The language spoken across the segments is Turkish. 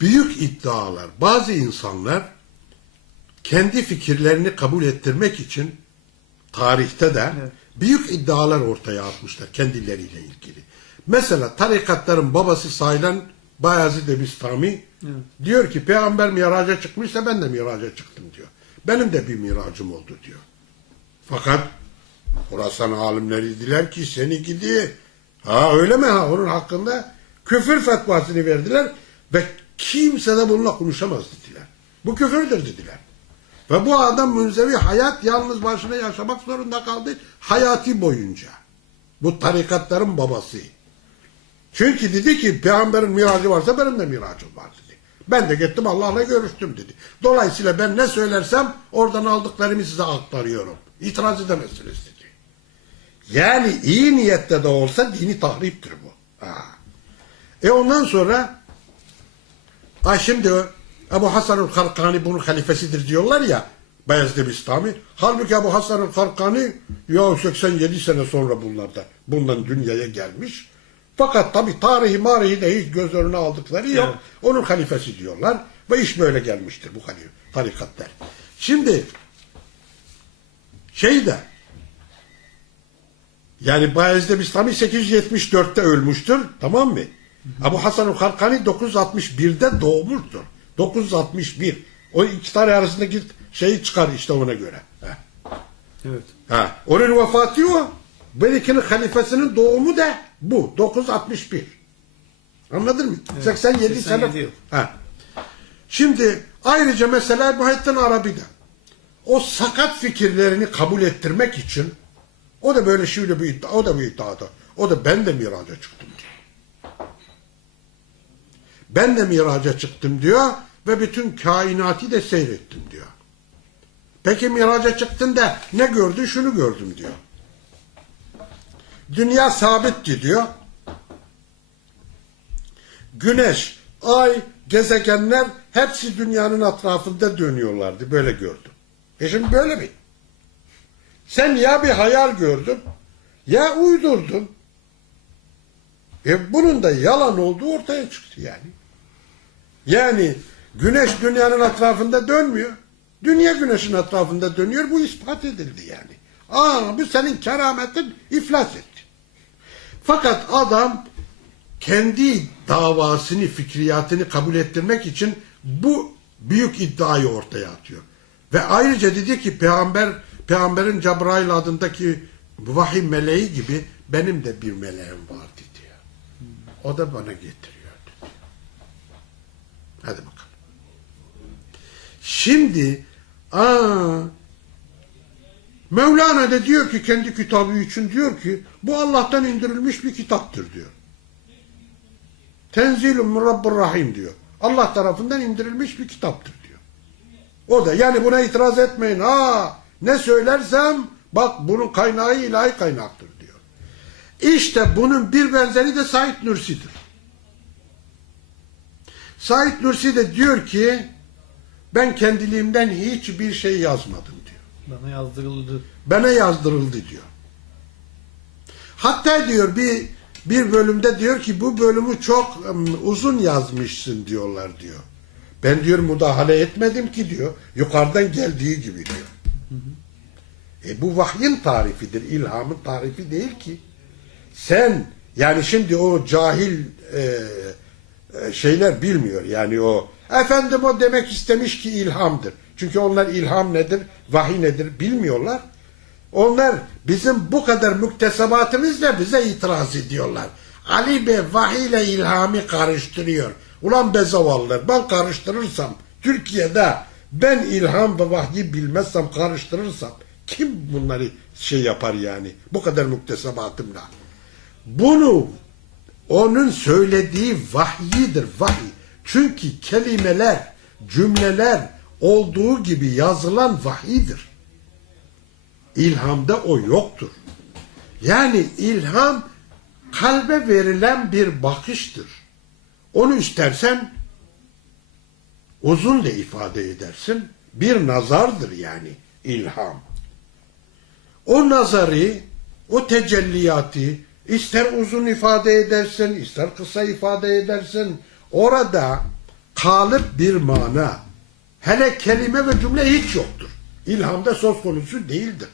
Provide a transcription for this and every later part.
büyük iddialar, bazı insanlar kendi fikirlerini kabul ettirmek için tarihte de Evet. büyük iddialar ortaya atmışlar kendileriyle ilgili. Mesela tarikatların babası sayılan Bayezid Bistami Evet. diyor ki peygamber miraca çıkmışsa ben de miraca çıktım diyor. Benim de bir miracım oldu diyor. Fakat Horasan alimleri dediler ki seni gidi. Ha öyle mi ha onun hakkında küfür fetvasını verdiler ve kimse de bununla konuşamaz dediler. Bu küfürdür dediler. Ve bu adam münzevi hayat yalnız başına yaşamak zorunda kaldı hayatı boyunca. Bu tarikatların babası. Çünkü dedi ki peygamberin miracı varsa benim de miracım var dedi. Ben de gittim Allah'la görüştüm dedi. Dolayısıyla ben ne söylersem oradan aldıklarımı size aktarıyorum. İtiraz edemezsiniz dedi. Yani iyi niyette de olsa dini tahriptir bu. Ha. E ondan sonra ha şimdi Ebu Hasan'ın Karkani bunun halifesidir diyorlar ya Beyazıt Bistami. Halbuki Ebu Hasan'ın Karkani ya 87 sene sonra bunlarda bundan dünyaya gelmiş. Fakat tabi tarihi marihi de hiç göz önüne aldıkları yok. Evet. Onun halifesi diyorlar. Ve iş böyle gelmiştir bu tarikatlar. Şimdi şey de yani Bayezid Bistami 874'te ölmüştür. Tamam mı? Ebu Hasan-ı Karkani 961'de doğmuştur. 961. O iki tane arasındaki şeyi çıkar işte ona göre. Heh. Evet. Ha, onun vefatı o. Berik'in halifesinin doğumu da bu. 961. Anladın mı? 87, 87 sene. yıl. Ha. Şimdi ayrıca mesela Muhittin Arabi'de o sakat fikirlerini kabul ettirmek için o da böyle şöyle bir iddia, o da bir iddiada. O da ben de miraca çıktım diyor. Ben de miraca çıktım diyor ve bütün kainatı da seyrettim diyor. Peki miraca çıktın da ne gördün? Şunu gördüm diyor. Dünya sabit gidiyor. Güneş, ay, gezegenler hepsi dünyanın etrafında dönüyorlardı. Böyle gördüm. E şimdi böyle mi? Sen ya bir hayal gördün ya uydurdun. E bunun da yalan olduğu ortaya çıktı yani. Yani güneş dünyanın etrafında dönmüyor. Dünya güneşin etrafında dönüyor. Bu ispat edildi yani. Aa bu senin kerametin iflas etti. Fakat adam kendi davasını, fikriyatını kabul ettirmek için bu büyük iddiayı ortaya atıyor. Ve ayrıca dedi ki peygamber peygamberin Cebrail adındaki vahiy meleği gibi benim de bir meleğim vardı diyor. O da bana getiriyordu. Hadi bakalım. Şimdi aa, Mevlana da diyor ki kendi kitabı için diyor ki bu Allah'tan indirilmiş bir kitaptır diyor. Tenzilun min Rabbir Rahim diyor. Allah tarafından indirilmiş bir kitaptır diyor. O da yani buna itiraz etmeyin. Ha ne söylersem bak bunun kaynağı ilahi kaynaktır. İşte bunun bir benzeri de Said Nursi'dir. Said Nursi de diyor ki ben kendiliğimden hiçbir şey yazmadım diyor. Bana yazdırıldı. Bana yazdırıldı diyor. Hatta diyor bir bir bölümde diyor ki bu bölümü çok ım, uzun yazmışsın diyorlar diyor. Ben diyor müdahale etmedim ki diyor. Yukarıdan geldiği gibi diyor. E bu vahyin tarifidir. ilhamın tarifi değil ki. Sen yani şimdi o cahil e, e, şeyler bilmiyor. Yani o efendim o demek istemiş ki ilhamdır. Çünkü onlar ilham nedir, vahiy nedir bilmiyorlar. Onlar bizim bu kadar müktesebatımızla bize itiraz ediyorlar. Ali Bey vahiy ile ilhamı karıştırıyor. Ulan be zavallılar ben karıştırırsam Türkiye'de ben ilham ve vahyi bilmezsem karıştırırsam kim bunları şey yapar yani bu kadar müktesebatımla. Bunu onun söylediği vahyidir vahiy. Çünkü kelimeler, cümleler olduğu gibi yazılan vahidir. İlhamda o yoktur. Yani ilham kalbe verilen bir bakıştır. Onu istersen uzun da ifade edersin. Bir nazardır yani ilham. O nazarı, o tecelliyatı ister uzun ifade edersin, ister kısa ifade edersin. Orada kalıp bir mana. Hele kelime ve cümle hiç yoktur. İlhamda söz konusu değildir.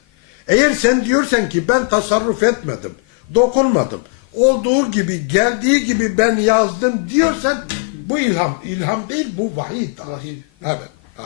Eğer sen diyorsan ki ben tasarruf etmedim, dokunmadım, olduğu gibi, geldiği gibi ben yazdım diyorsan bu ilham. ilham değil bu vahiy. Vahiy. Evet. Ha.